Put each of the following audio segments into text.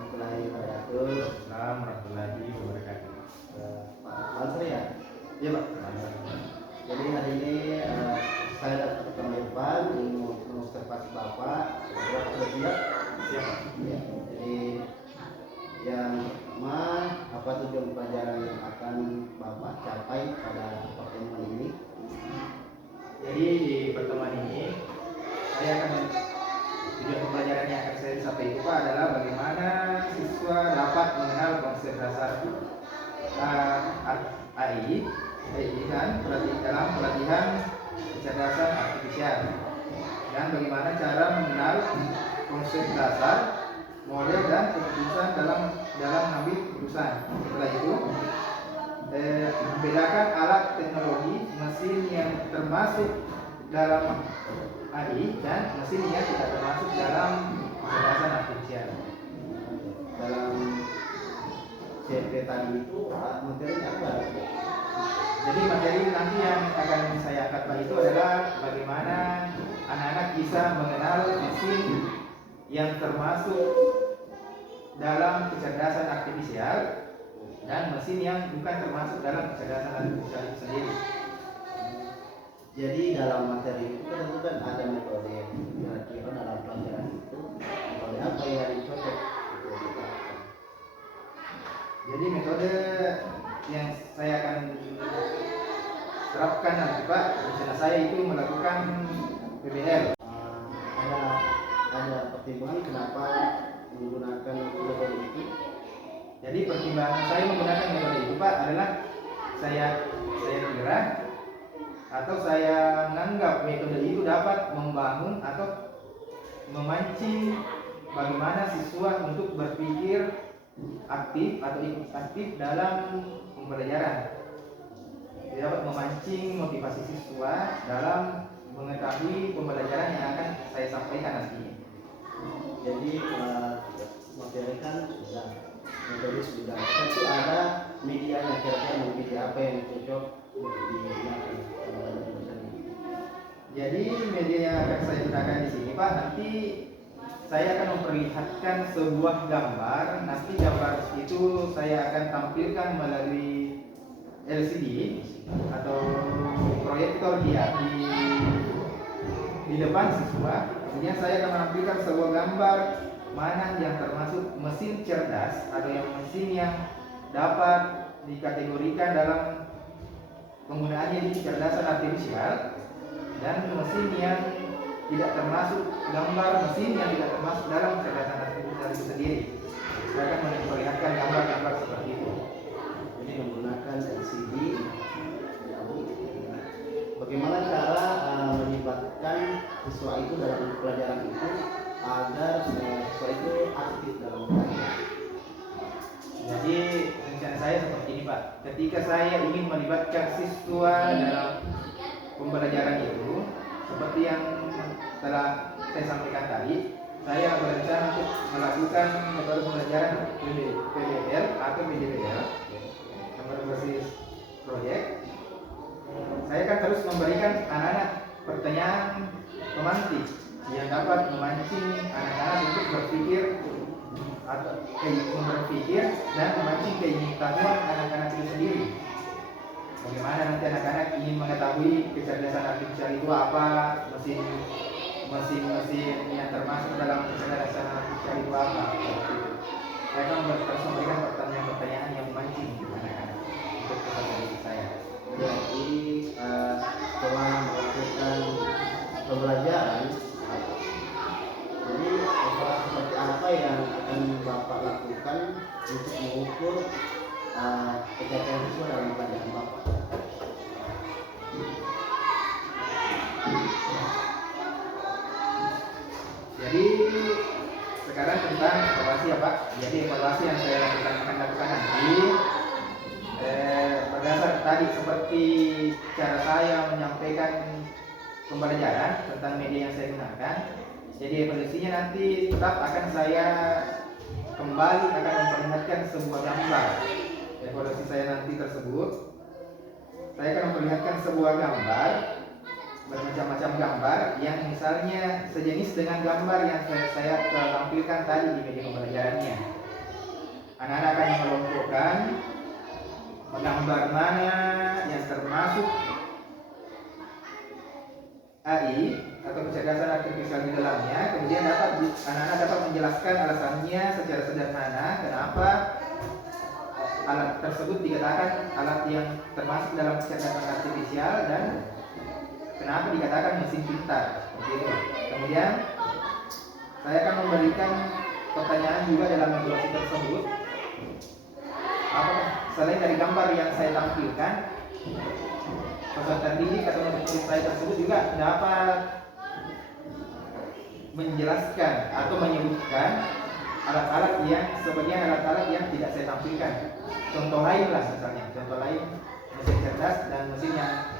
warahmatullahi wabarakatuh. Assalamualaikum warahmatullahi wabarakatuh. Pak Mansur ya? Iya Pak. Jadi hari ini saya dapat ketemu Irfan ingin mengobservasi Bapak. Bapak sudah siap? Siap. Ya. Jadi yang pertama, apa tujuan pelajaran yang akan Bapak capai pada pertemuan ini? Jadi di pertemuan ini saya akan tujuan pembelajaran yang akan saya sampaikan itu Pak adalah bagaimana siswa dapat mengenal konsep dasar AI kan dalam pelatihan kecerdasan artifisial, dan bagaimana cara mengenal konsep dasar, model dan keputusan dalam mengambil keputusan. Setelah itu membedakan alat teknologi mesin yang termasuk dalam AI dan mesin yang tidak termasuk dalam kecerdasan artifisial. Dalam CP tadi itu materinya apa? Jadi materi nanti yang akan saya angkat Pak itu adalah bagaimana anak-anak bisa mengenal mesin yang termasuk dalam kecerdasan artifisial dan mesin yang bukan termasuk dalam kecerdasan artifisial itu sendiri. Jadi dalam materi itu tentu kan ada metode yang kira-kira dalam pelajaran itu metode apa yang cocok. Jadi metode yang saya akan terapkan nanti Pak, rencana saya itu melakukan PBL. Ada pertimbangan kenapa menggunakan metode itu? Jadi pertimbangan saya menggunakan metode itu Pak adalah saya kira atau saya menganggap metode itu dapat membangun atau memancing bagaimana siswa untuk berpikir aktif atau ikut aktif dalam pembelajaran. Dia dapat memancing motivasi siswa dalam mengetahui pembelajaran yang akan saya sampaikan nanti. Jadi materi kan sudah, metode sudah, tentu ada medianya, kira-kira media apa yang cocok digunakan. Jadi media yang akan saya gunakan di sini Pak, nanti saya akan memperlihatkan sebuah gambar. Nanti gambar itu saya akan tampilkan melalui LCD atau proyektor dia di depan siswa. Kemudian saya akan menampilkan sebuah gambar mana yang termasuk mesin cerdas atau yang mesin yang dapat dikategorikan dalam penggunaannya di kecerdasan artifisial, dan mesin yang tidak termasuk, gambar mesin yang tidak termasuk dalam kecerdasan artifisial itu sendiri. Saya akan memperlihatkan gambar-gambar seperti itu. Jadi menggunakan LCD. Bagaimana cara melibatkan siswa itu dalam pelajaran itu agar siswa itu aktif dalam pelajaran? Jadi rencana saya seperti ini Pak. Ketika saya ingin melibatkan siswa dalam pembelajaran itu, seperti yang telah saya sampaikan tadi, saya berencana untuk melakukan metode pembelajaran PBL atau PJBL yang berbasis proyek. Saya akan terus memberikan anak-anak pertanyaan pemantik yang dapat memancing anak-anak untuk berpikir dan memancing keingin-tahuan anak-anak itu sendiri. Bagaimana nanti anak-anak ingin mengetahui kecerdasan artifisial itu apa, mesin yang termasuk dalam kecerdasan artifisial itu apa. Saya akan terus memberikan pertanyaan-pertanyaan yang memancing anak-anak untuk peserta didik saya. Jadi setelah melakukan pembelajaran, jadi evaluasi seperti apa yang akan Bapak lakukan untuk mengukur pencapaian siswa dalam pelajaran Bapak? Jadi sekarang tentang evaluasi ya Pak. Jadi evaluasi yang saya akan lakukan nanti berdasar tadi seperti cara saya menyampaikan pembelajaran tentang media yang saya gunakan. Jadi evaluasinya nanti tetap akan saya kembali akan memperlihatkan sebuah gambar. Evaluasi saya nanti tersebut, saya akan memperlihatkan sebuah gambar, bermacam-macam gambar yang misalnya sejenis dengan gambar yang saya tampilkan tadi di media pembelajarannya. anak-anak akan mengelompokkan menggambar mana yang termasuk AI atau kecerdasan artifisial di dalamnya, kemudian anak-anak dapat menjelaskan alasannya secara sederhana kenapa alat tersebut dikatakan alat yang termasuk dalam kecerdasan artifisial dan kenapa dikatakan mesin pintar. Seperti itu. Kemudian saya akan memberikan pertanyaan juga dalam evaluasi tersebut. Apakah selain dari gambar yang saya tampilkan, peserta didik atau murid saya tersebut juga dapat menjelaskan atau menyebutkan alat-alat yang sebagian alat-alat yang tidak saya tampilkan. Contoh lain lah misalnya, contoh lain mesin cerdas dan mesin yang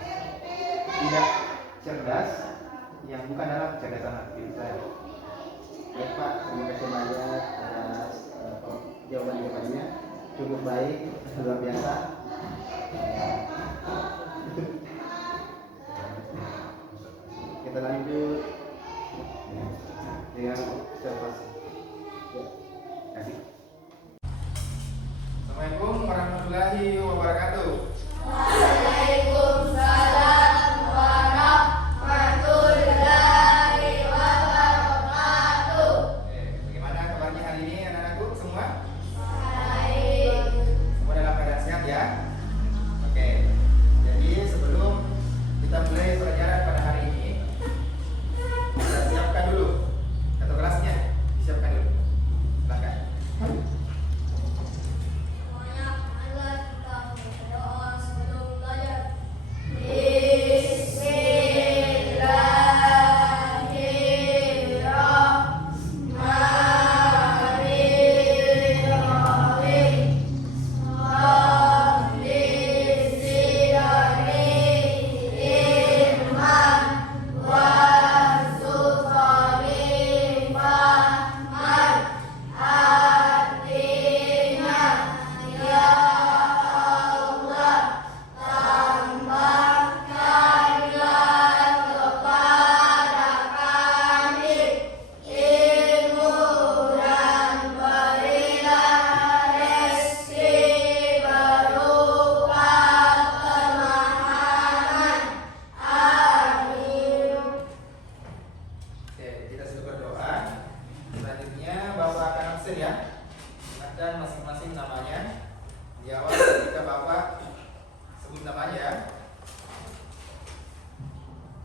tidak cerdas yang bukan dalam kecerdasan artifisial. Baik Pak, terima kasih banyak atas jawaban-jawabannya, cukup baik, luar biasa. Kita lanjut dengan observasi. Ya. Kasih. Assalamualaikum warahmatullahi wabarakatuh. Waalaikumsalam warahmatullahi wabarakatuh. Bagaimana kabarnya hari ini anak-anakku semua? Baik. Semua dalam keadaan sehat ya? Oke. Jadi sebelum kita mulai pelajaran pada hari ini, kita siapkan dulu kartu kelasnya, disiapkan dulu. Silakan. Semuanya marilah kita berdoa sebelum belajar.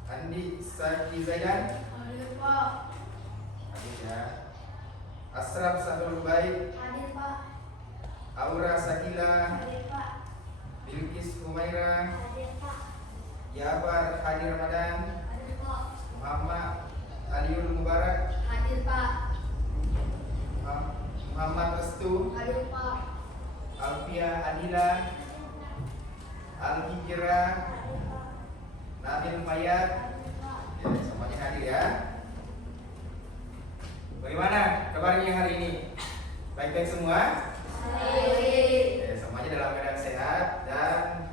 Andi Saki Zaidan, Hadir Pak. hadir ya. Asraf Sahrul Baik, Hadir Pak. Aura Sakila, Hadir Pak. Bilkis Humaira, Hadir Pak. Jabar Hadi Ramadan, Hadir Pak. Muhammad Aliul Mubarak, Hadir Pak. Muhammad Restu, Hadir Pak. Alfia Adila, Al-Hijra, Nabil Mayat. Ya, semuanya hadir ya. Bagaimana kabarnya hari ini? Baik-baik semua? Baik. Ya, semuanya dalam keadaan sehat dan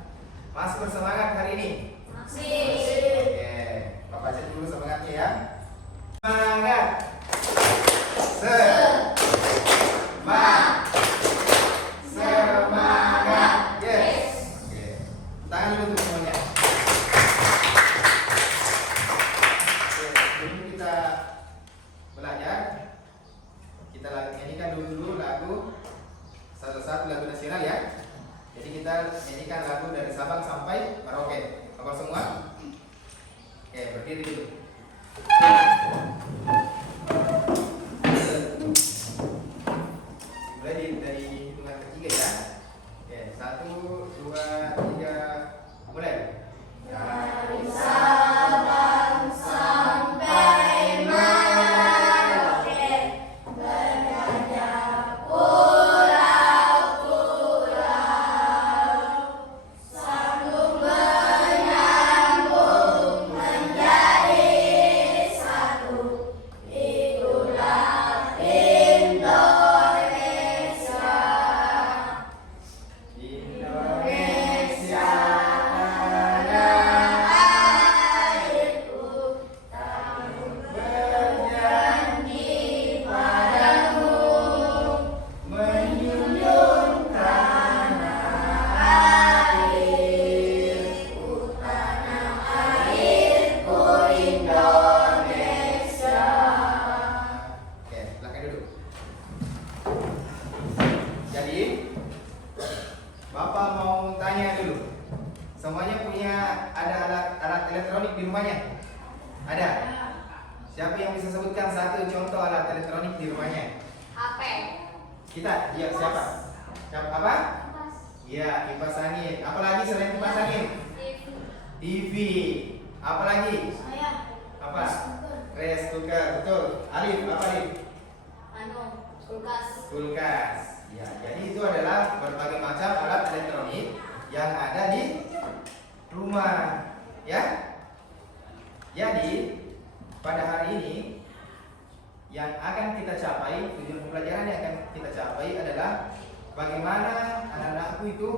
masih bersemangat hari ini. Masih. Oke, Bapak cek dulu semangatnya ya. Semangat. Semangat. Yes. Oke. Tangan dulu untuk semuanya. Oke, sebelum kita belajar, kita nyanyikan dulu lagu satu-satu lagu nasional ya. Jadi kita nyanyikan lagu dari Sabang sampai Merauke. Hafal semua? Oke, berdiri dulu. Mulai dari hitungan ketiga ya. Oke, 1, 2, 3, mulai. Dari Sabang sampai Merauke, berjajah pulau-pulau, sambung menyambung menjadi satu. Ada? Siapa yang bisa sebutkan satu contoh alat elektronik di rumahnya? HP. Kita, iya siapa? Siapa apa? Iya, kipas angin. Apalagi selain kipas angin? TV. Apalagi? Saya. Apa? Rice cooker, betul. Alif, apa Alif? Kulkas. Kulkas. Ya, jadi itu adalah berbagai macam alat elektronik yang ada di rumah, ya. Jadi pada hari ini yang akan kita capai, tujuan pembelajaran yang akan kita capai adalah bagaimana anak-anakku itu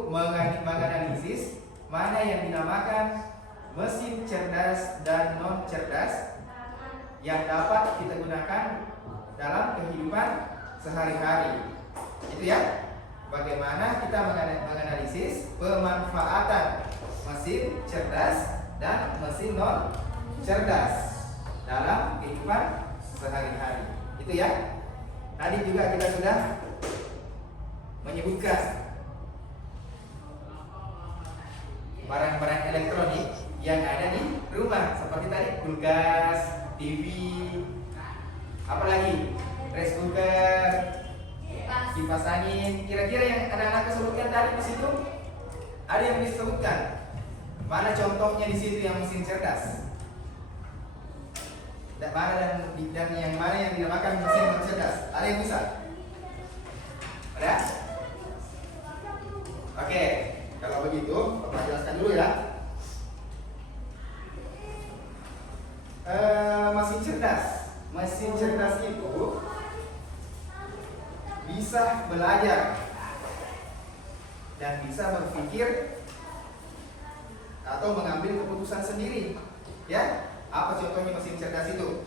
menganalisis mana yang dinamakan mesin cerdas dan non cerdas yang dapat kita gunakan dalam kehidupan sehari-hari. Itu ya. Bagaimana kita menganalisis pemanfaatan mesin cerdas dan mesin non cerdas dalam kehidupan sehari-hari. Itu ya. Tadi juga kita sudah menyebutkan barang-barang elektronik yang ada di rumah seperti tadi kulkas, TV, apalagi rice cooker, kipas angin. Kira-kira yang anak-anak sebutkan tadi di situ ada yang bisa sebutkan? Mana contohnya di situ yang mesin cerdas? Dan yang mana yang dinamakan mesin non cerdas? Ada yang bisa? Ada? Oke, kalau begitu, Bapak jelaskan dulu ya. Mesin cerdas. Mesin cerdas itu bisa belajar dan bisa berpikir atau mengambil keputusan sendiri. Ya, apa contohnya mesin cerdas itu?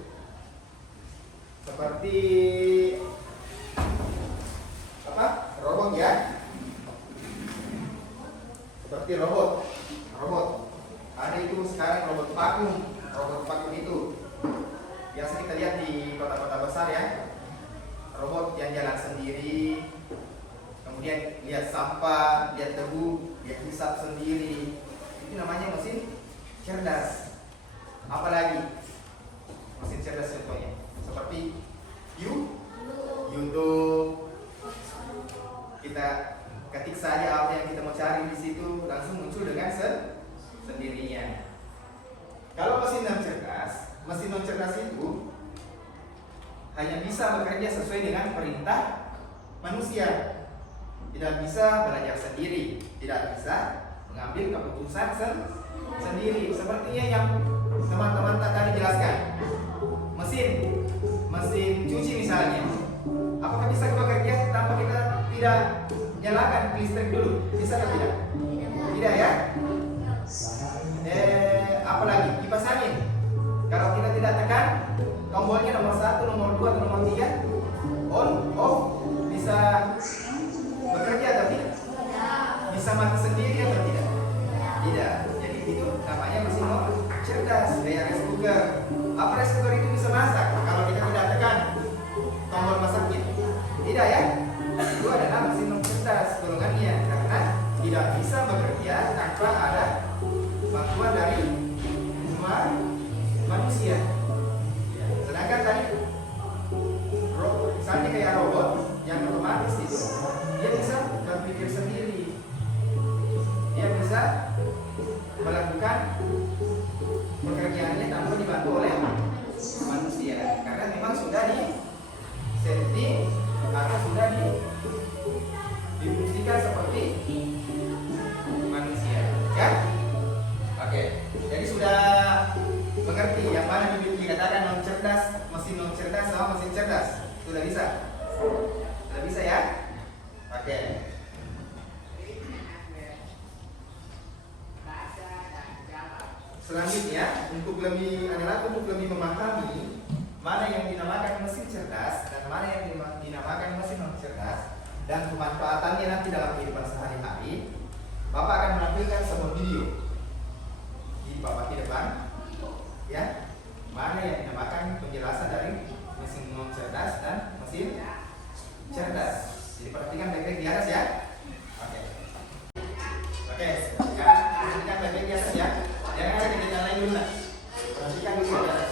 Seperti apa? Robot ya. Seperti robot. Ada itu sekarang robot vakum. Robot vakum itu biasa kita lihat di kota-kota besar ya. Robot yang jalan sendiri, kemudian lihat sampah, lihat debu, dia hisap sendiri. Itu namanya mesin cerdas. Apalagi mesin cerdas contohnya seperti YouTube. Kita ketik saja apa yang kita mau cari di situ, langsung muncul dengan sendirinya. Kalau mesin non cerdas itu hanya bisa bekerja sesuai dengan perintah manusia. Tidak bisa belajar sendiri, tidak bisa mengambil keputusan sendiri. Sepertinya yang teman-teman tadi jelaskan. Mesin cuci misalnya. Apakah bisa bekerja tanpa kita tidak nyalakan listrik dulu? Bisa atau tidak? Tidak ya? Apalagi kipas angin. Kalau kita tidak tekan tombolnya nomor 1, nomor 2, atau nomor 3, on, off, bisa bekerja atau tidak? Bisa mati sendiri atau tidak? Tidak. Jadi itu namanya mesin non cerdas. Kayak rice cooker. Apa rice cooker itu bisa masak kalau kita tidak tekan tombol masaknya? Tidak ya? Itu adalah mesin non cerdas golongannya, karena tidak bisa bekerja tanpa ada bantuan dari manusia. Sedangkan tadi misalnya kayak robot yang otomatis itu, dia bisa berpikir sendiri, dia bisa melakukan pekerjaannya tanpa dibantu oleh manusia, karena memang sudah di setting atau sudah difungsikan seperti manusia, ya. Oke, jadi sudah mengerti yang mana dikatakan non cerdas, mesin non cerdas sama mesin cerdas. Sudah bisa? Sudah bisa ya? Oke. Selanjutnya, untuk lebih memahami mana yang dinamakan mesin cerdas dan mana yang dinamakan mesin non cerdas dan pemanfaatannya nanti dalam kehidupan sehari-hari, Bapak akan menampilkan sebuah video di Bapak di depan, ya, mana yang dinamakan penjelasan dari mesin non cerdas dan mesin cerdas. Jadi perhatikan baik-baik di atas ya. Oke. Sekarang perhatikan baik-baik di atas ya. Jangan ada kegiatan lain dulu lah. Perhatikan dulu di atas.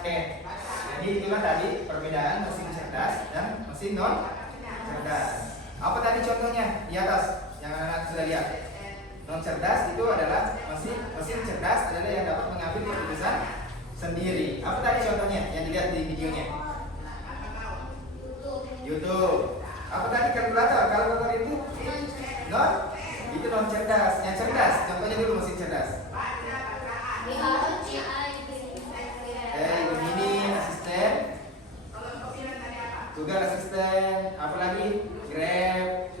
Oke, jadi itulah tadi perbedaan mesin cerdas dan mesin non cerdas. Apa tadi contohnya di atas yang anak sudah lihat? Non cerdas itu adalah mesin cerdas adalah yang dapat mengambil keputusan sendiri. Apa tadi contohnya yang dilihat di videonya? YouTube. Apa tadi kalkulator? Kalkulator itu non cerdas. Yang cerdas, contohnya dulu mesin cerdas. Gemini asisten, Google asisten, apa lagi? Grab,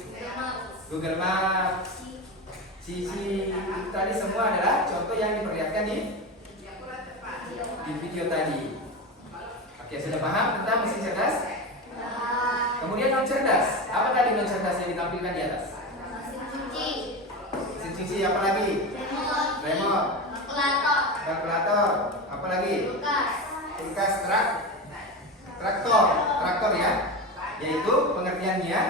Google Maps, Cici. Tadi semua adalah contoh yang diperlihatkan di video tadi. Oke, sudah paham tentang mesin cerdas? Kemudian non cerdas. Apa tadi non cerdas yang ditampilkan di atas? Mesin cuci, apa lagi? Remote, kalkulator, apa lagi? Kulkas, traktor ya. Yaitu pengertiannya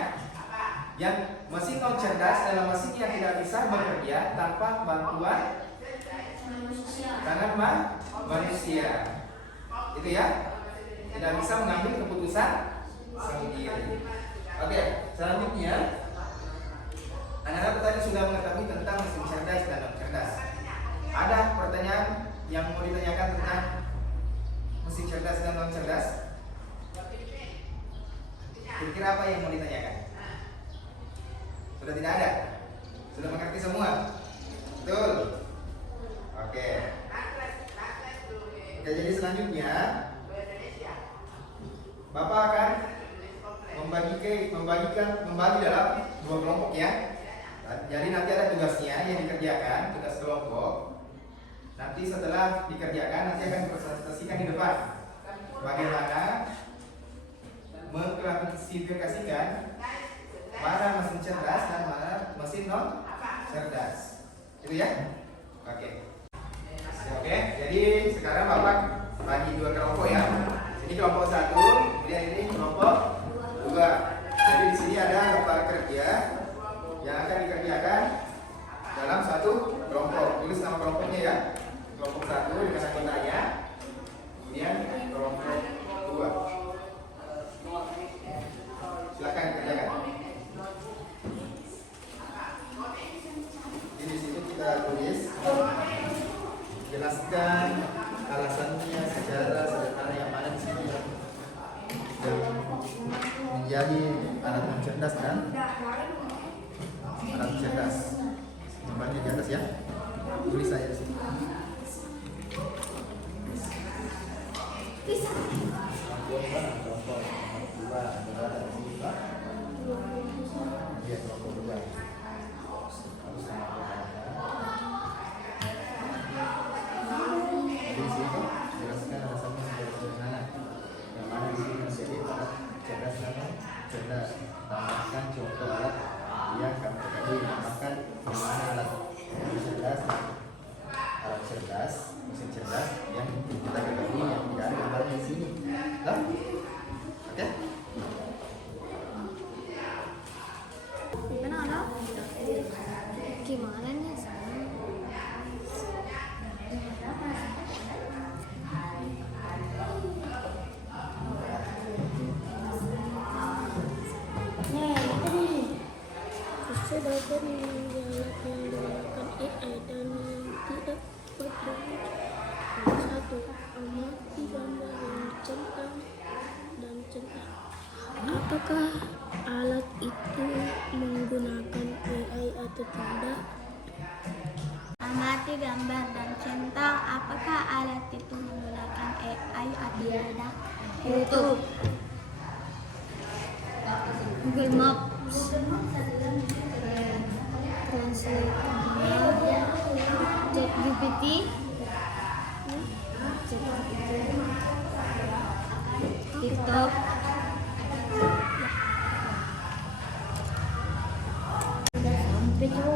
yang mesin non cerdas adalah mesin yang tidak bisa bekerja tanpa bantuan tangan manusia. Itu ya. Tidak bisa mengambil keputusan sendiri. Oke, selanjutnya anak-anak tadi sudah mengetahui tentang mesin cerdas dan non cerdas. Ada pertanyaan yang mau ditanyakan tentang mesin cerdas dan non cerdas? Kira-kira apa yang mau ditanyakan? Sudah tidak ada? Sudah mengerti semua? Betul? Oke. Oke, jadi selanjutnya Bapak akan membagi dalam dua kelompok ya. Jadi nanti ada tugasnya yang dikerjakan, tugas kelompok. Nanti setelah dikerjakan nanti akan dipresentasikan di depan bagaimana mengklasifikasikan mana mesin cerdas dan mana mesin non cerdas. Itu ya? Oke. Oke, jadi sekarang Bapak bagi dua kelompok ya. Ini kelompok 1, kemudian ini kelompok 2. Jadi di sini ada lembar kerja yang akan dikerjakan dalam satu kelompok. Tulis nama kelompoknya ya. Kelompok 1 dengan anggotanya, kemudian kelompok 2. Silakan dikerjakan. Jadi di sini kita tulis, jelaskan alasannya secara sederhana yang mana di sini yang menjadi alat non cerdas dan alat cerdas. Gambarnya di atas ya. Tulis saya di sini. Iya, kelompok dua. Harus sama. Jadi di sini jelaskan alasannya secara sederhana. Yang mana di sini menjadi alat cerdas dan cerdas. Tambahkan contoh alat yang kamu ketahui. Tambahkan bagaimana alat cerdas, alat cerdas, mesin cerdas yang kita ketahui yang tidak ada gambarnya di sini. Lah, oke? Gimana nih? dapat menggunakan AI dan yang tidak berfungsi. Satu, amati gambar yang centang dan centang. Apakah alat itu menggunakan AI atau tidak? Amati gambar dan centang. Apakah alat itu menggunakan AI atau tidak? YouTube, Google Maps, Translate, ChatGPT, TikTok. Sampai cu.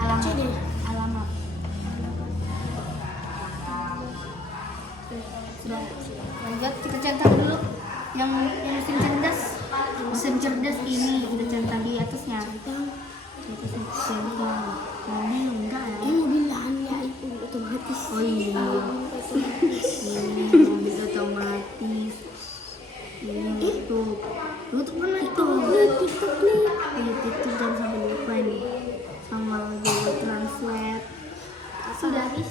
Alamat. Sudah. Lanjut kita centang dulu yang mesin cerdas. Mesin cerdas ini kita centang di atasnya. Centang. Mobil enggak ya? Ini mobilnya itu otomatis. Oh iya. Ini mobil otomatis. Ini YouTube. YouTube mana itu? TikTok nih. YouTube jangan sampai lupa nih. Sama Google Translate. Sudah habis.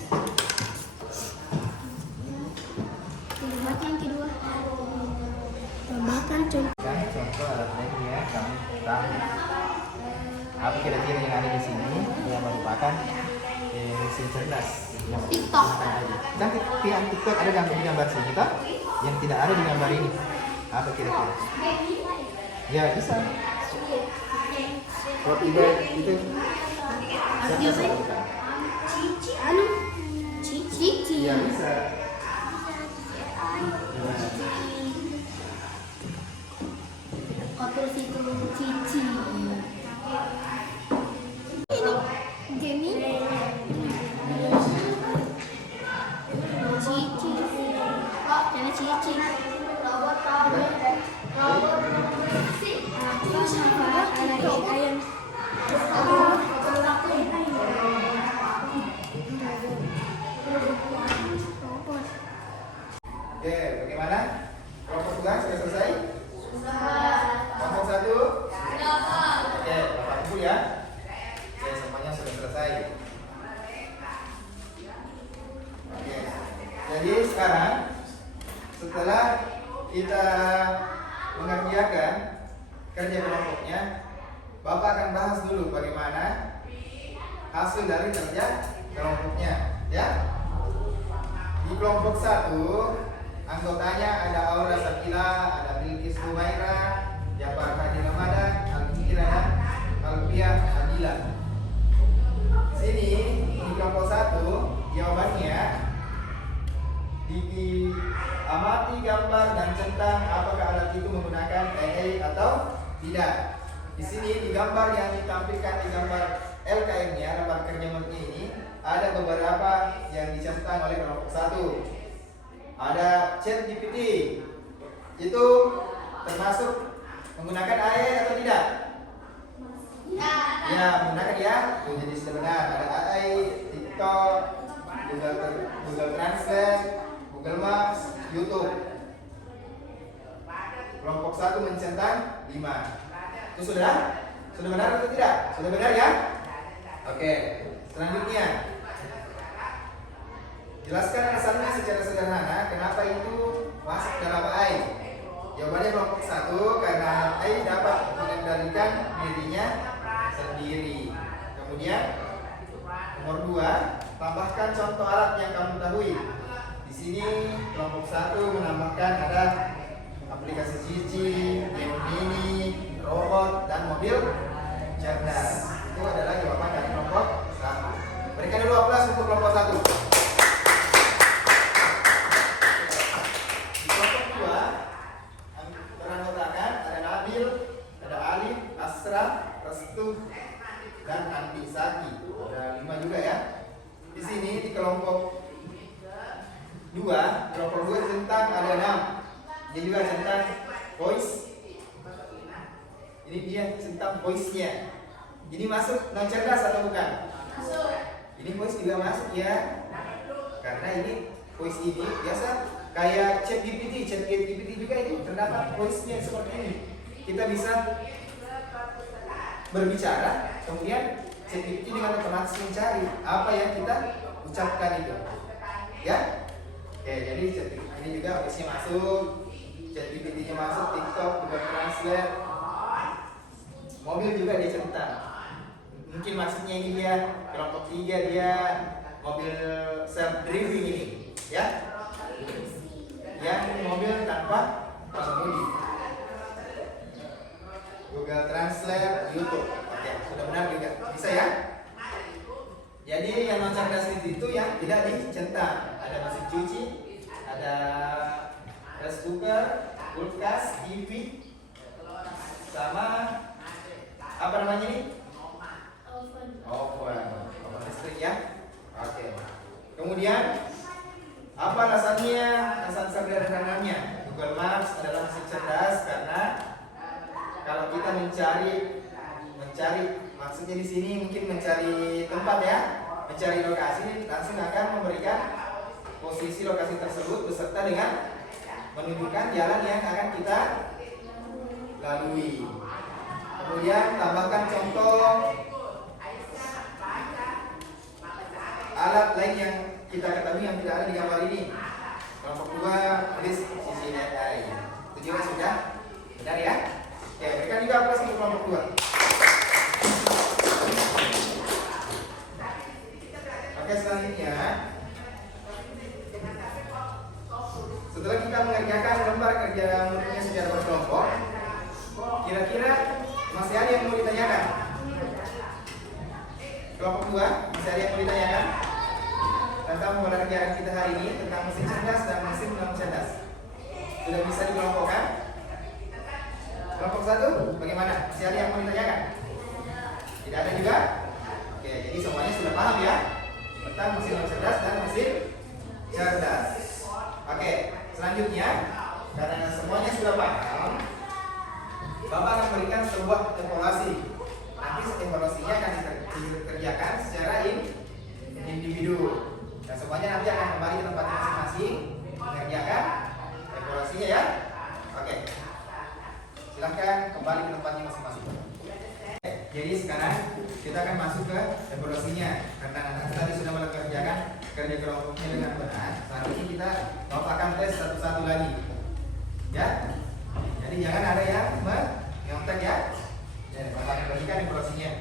Buat yang kedua. Tambahkan contoh. Kan contoh alat lainnya kamu tahu apa kira-kira yang ada di sini yang merupakan mesin cerdas yang TikTok. kan TikTok ada di gambar sini toh yang tidak ada di gambar ini apa kira-kira ya bisa kalau tidak itu Cici. ya bisa Terus itu Cici. Gemini. Cici. Jangan Cici. oke bagaimana kelompok tugas sudah selesai kelompok satu oke bapak ibu ya oke semuanya sudah selesai oke jadi sekarang setelah kita mengerjakan kerja kelompoknya bapak akan bahas dulu bagaimana hasil dari kerja kelompoknya ya di kelompok satu anggotanya ada Aura Sakila, ada Bilkis Humaira, Jafar Hadi Ramadan, Al-Fikira dan Alfia Adila. Sini di kelompok satu jawabannya diamati gambar dan centang apakah alat itu menggunakan AI atau tidak. Di sini di gambar yang ditampilkan di gambar LKM-nya, lembar kerja menteri ini ada beberapa yang dicentang oleh kelompok satu. Ada ChatGPT, itu termasuk menggunakan AI atau tidak? Ya, menggunakan ya. Jadi sudah benar. Ada AI, TikTok, Google Translate, Google Maps, YouTube. Kelompok satu mencentang 5. Itu sudah? Sudah benar atau tidak? Sudah benar ya? Oke. Selanjutnya, jelaskan alasannya secara sederhana kenapa itu masuk dalam AI. Jawabannya kelompok 1 karena AI dapat mengendalikan dirinya sendiri. Kemudian nomor 2, tambahkan contoh alat yang kamu ketahui. Di sini kelompok 1 menambahkan ada aplikasi cuci, mini, robot, dan mobil cerdas. Itu adalah jawaban dari kelompok 1. Berikan dulu aplaus untuk kelompok 1. Di kelompok 2 teranggotakan ada Nabil, ada Alif, Asraf, Restu, dan Andi Saki. Ada 5 juga ya. Di sini di kelompok 2 centang ada 6. Dia juga centang voice. Ini dia centang voice-nya. Ini masuk non cerdas atau bukan? Masuk. Ini voice juga masuk ya. Karena ini voice ini biasa kayak chat GPT juga itu terdapat voice-nya seperti ini. Kita bisa berbicara, kemudian chat GPT dengan otomatis mencari apa yang kita ucapkan itu. Ya? Oke, jadi ini juga voice-nya masuk, chat GPT-nya masuk, TikTok, Google Translate, mobil juga dia centang. Mungkin maksudnya ini dia kelompok 3 dia mobil self driving ini, ya? Yang mobil tanpa pengemudi. Google Translate, YouTube. Oke, sudah benar juga. Bisa ya? Jadi yang non cerdas itu yang tidak dicentang. Ada mesin cuci, ada rice cooker, kulkas, TV, sama apa namanya ini? Oven listrik ya. Oke. Kemudian apa alasannya? Alasan sederhananya Google Maps adalah mesin cerdas karena kalau kita mencari maksudnya di sini mungkin mencari tempat ya, mencari lokasi langsung akan memberikan posisi lokasi tersebut beserta dengan menunjukkan jalan yang akan kita lalui. Kemudian tambahkan contoh alat lain yang kita ketahui yang tidak ada di gambar ini. Kelompok 2 tulis sisi AI. Itu juga sudah benar ya? Oke, berikan juga aplaus untuk kelompok 2. Oke, selanjutnya setelah kita mengerjakan lembar kerja mulutnya secara berkelompok, kira-kira masih ada yang mau ditanyakan? Kelompok 2, masih ada yang mau ditanyakan? Tentang pembelajaran kita hari ini tentang mesin cerdas dan mesin non cerdas. Sudah bisa dikelompokkan? Kelompok 1, bagaimana? Masih ada yang mau ditanyakan? Tidak ada juga? Oke, jadi semuanya sudah paham ya tentang mesin non cerdas dan mesin cerdas. Oke, selanjutnya karena semuanya sudah paham, Bapak akan berikan sebuah evaluasi. Nanti evaluasinya akan dikerjakan secara individu. Dan semuanya nanti akan kembali ke tempatnya masing-masing mengerjakan evaluasinya ya. Oke. Silahkan kembali ke tempatnya masing-masing. Jadi sekarang kita akan masuk ke evaluasinya. Karena tadi sudah mengerjakan kerja kelompoknya dengan benar. Saat ini kita akan tes satu-satu lagi. Ya. Jadi jangan ada yang nyontek ya. Ya, Bapak akan bagikan evaluasinya.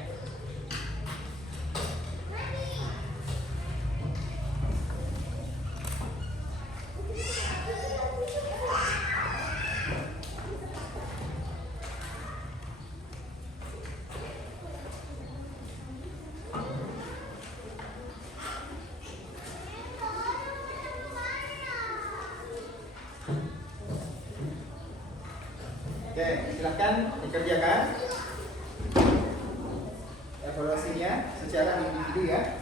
Oke, silahkan dikerjakan evaluasinya secara individu ya.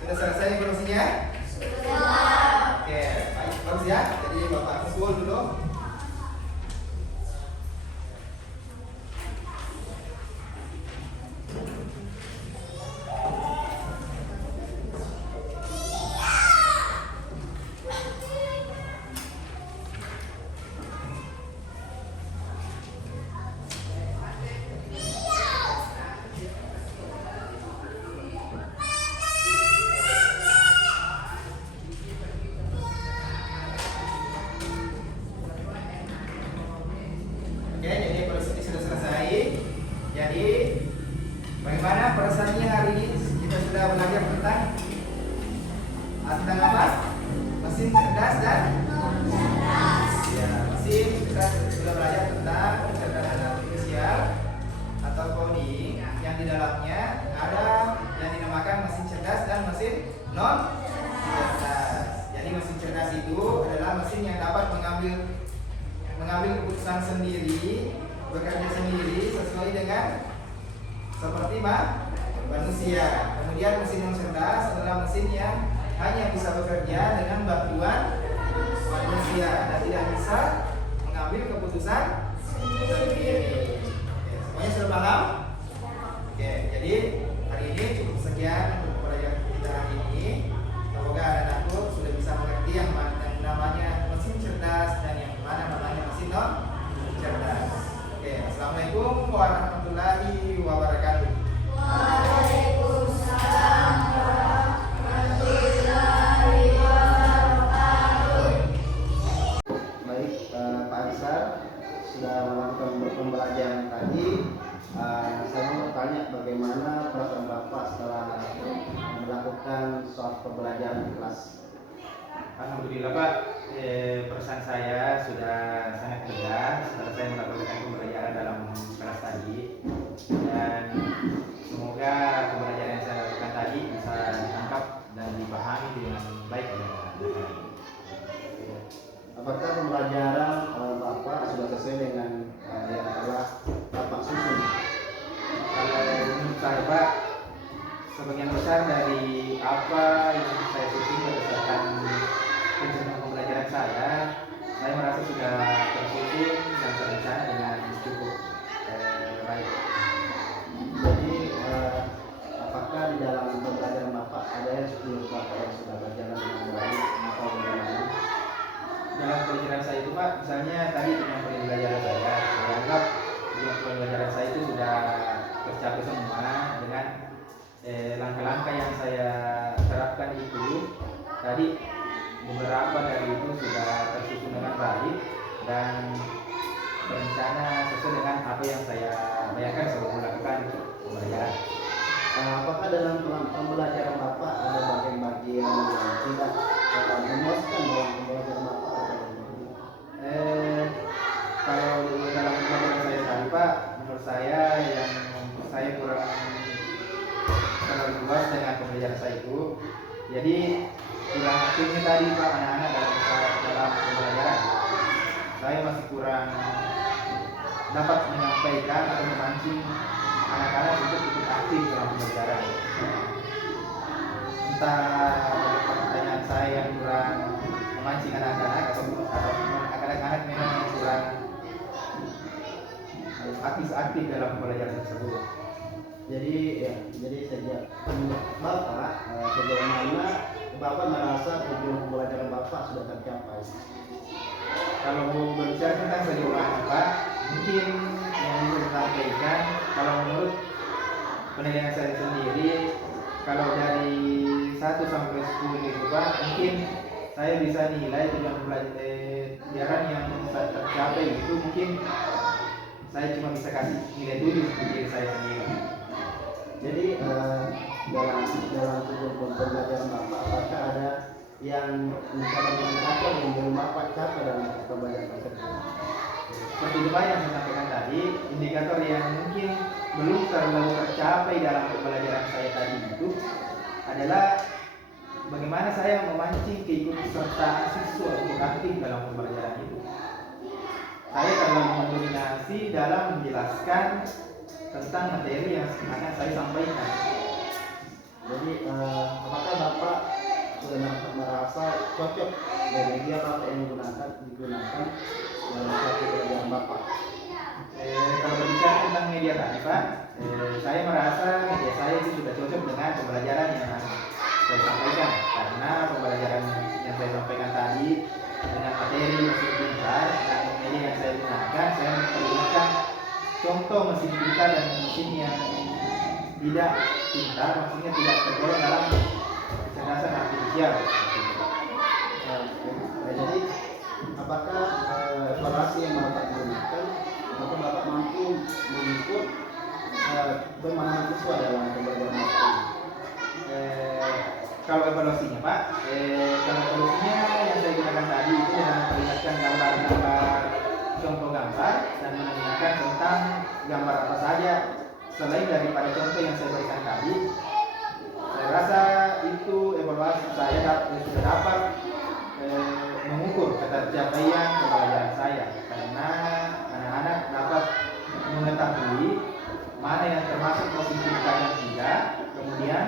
Sudah selesai informasinya? Oke, baik, bagus ya. Jadi Bapak kumpul dulu. Oke, jadi proses sudah selesai. Jadi bagaimana perasaannya hari ini? Kita sudah belajar tentang apa? Mesin cerdas dan ya, mesin kita sudah belajar tentang kecerdasan artifisial atau coding yang di dalamnya ada yang dinamakan mesin cerdas dan mesin non cerdas. Jadi mesin cerdas itu adalah mesin yang dapat mengambil keputusan sendiri, bekerja sendiri sesuai dengan seperti manusia. Kemudian mesin yang cerdas adalah mesin yang hanya bisa bekerja dengan bantuan manusia dan tidak bisa mengambil keputusan sendiri. Oke, semuanya sudah paham? Oke, jadi hari ini cukup sekian untuk pelajaran kita hari ini. Semoga anak-anakku sudah bisa mengerti yang namanya mesin cerdas dan yang mana namanya mesin non cerdas. Oke, assalamualaikum warahmatullahi wabarakatuh. Waalaikumsalam warahmatullahi wabarakatuh. Baik, Pak Ansar sudah melakukan pembelajaran tadi. Saya mau bertanya bagaimana perasaan Bapak setelah melakukan soal pembelajaran di kelas. Alhamdulillah Pak, perasaan saya sudah sangat lega setelah saya melakukan pembelajaran dalam kelas tadi, dan semoga pembelajaran yang saya lakukan tadi bisa ditangkap dan dipahami dengan baik oleh anak-anak. Apakah pembelajaran Bapak sudah sesuai dengan yang telah Bapak susun? Kalau menurut saya Pak, sebagian besar dari apa yang saya susun berdasarkan rencana pembelajaran saya merasa sudah tersusun dan terencana dengan cukup baik. Jadi apakah di dalam pembelajaran Bapak ada yang sebelum Bapak yang sudah berjalan dengan baik atau bagaimana? Dalam pelajaran saya itu Pak, misalnya tadi yang pembelajaran saya anggap pembelajaran saya itu sudah tercapai semua dengan langkah-langkah yang saya terapkan itu. Tadi beberapa dari itu sudah tersusun dengan baik dan berencana sesuai dengan apa yang saya bayangkan sebelum melakukan pembelajaran. Apakah dalam pembelajaran Bapak ada bagian-bagian yang tidak memuaskan dalam pembelajaran Bapak? Kalau dalam pembelajaran saya tadi Pak, menurut saya yang saya kurang terlalu luas dengan pembelajaran saya itu, jadi kurang aktifnya tadi Pak anak-anak dalam pembelajaran. Saya masih kurang dapat menyampaikan atau memancing anak-anak untuk ikut aktif dalam pembelajaran. Entah pertanyaan saya yang kurang memancing anak-anak atau anak-anak memang yang kurang aktif dalam pembelajaran tersebut. Jadi sejak Bapak sejauh mana Bapak merasa tujuan pembelajaran Bapak sudah tercapai? Kalau mau berbicara tentang sejauh mana Pak, mungkin yang bisa disampaikan kalau menurut penilaian saya sendiri, kalau dari 1 sampai 10 itu Pak, mungkin saya bisa nilai tujuan pembelajaran yang tercapai itu mungkin saya cuma bisa kasih nilai 7 untuk diri saya sendiri. Jadi dalam tujuan pembelajaran Bapak, apakah ada yang indikator yang belum Bapak capai dalam pembelajaran tersebut? Seperti itu Pak yang saya sampaikan tadi, indikator yang mungkin belum terlalu tercapai dalam pembelajaran saya tadi itu adalah bagaimana saya memancing keikutsertaan siswa untuk aktif dalam pembelajaran itu. Saya terlalu mendominasi dalam menjelaskan tentang materi yang akan saya sampaikan. Jadi apakah Bapak cocok dan media apa yang digunakan dalam satu pelajaran Bapak? Kalau berbicara tentang media tadi Pak, saya merasa media saya itu sudah cocok dengan pembelajaran yang saya sampaikan, karena pembelajaran yang saya sampaikan tadi dengan materi mesin pintar dan media yang saya gunakan, saya memperlihatkan contoh mesin pintar dan mesin yang tidak pintar, maksudnya tidak tergolong dalam kecerdasan artifisial. Jadi apakah evaluasi yang Bapak gunakan, apakah Bapak mampu mengukur pemahaman siswa dalam pembelajaran Bapak ini? Kalau evaluasinya Pak, kalau evaluasinya yang saya gunakan tadi itu dengan memperlihatkan gambar-gambar, contoh gambar dan menanyakan tentang gambar apa saja selain daripada contoh yang saya berikan tadi. Saya rasa itu evaluasi saya sudah dapat mengukur ketercapaian pembelajaran saya, karena anak-anak dapat mengetahui mana yang termasuk mesin pintar dan tidak, kemudian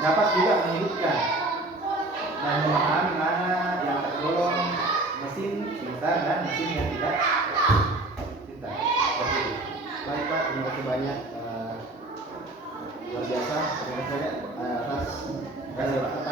dapat juga menyebutkan dan memahami mana yang tergolong mesin pintar dan mesin yang tidak pintar. Seperti itu. Baik Pak, terima kasih banyak, luar biasa, terima kasih banyak atas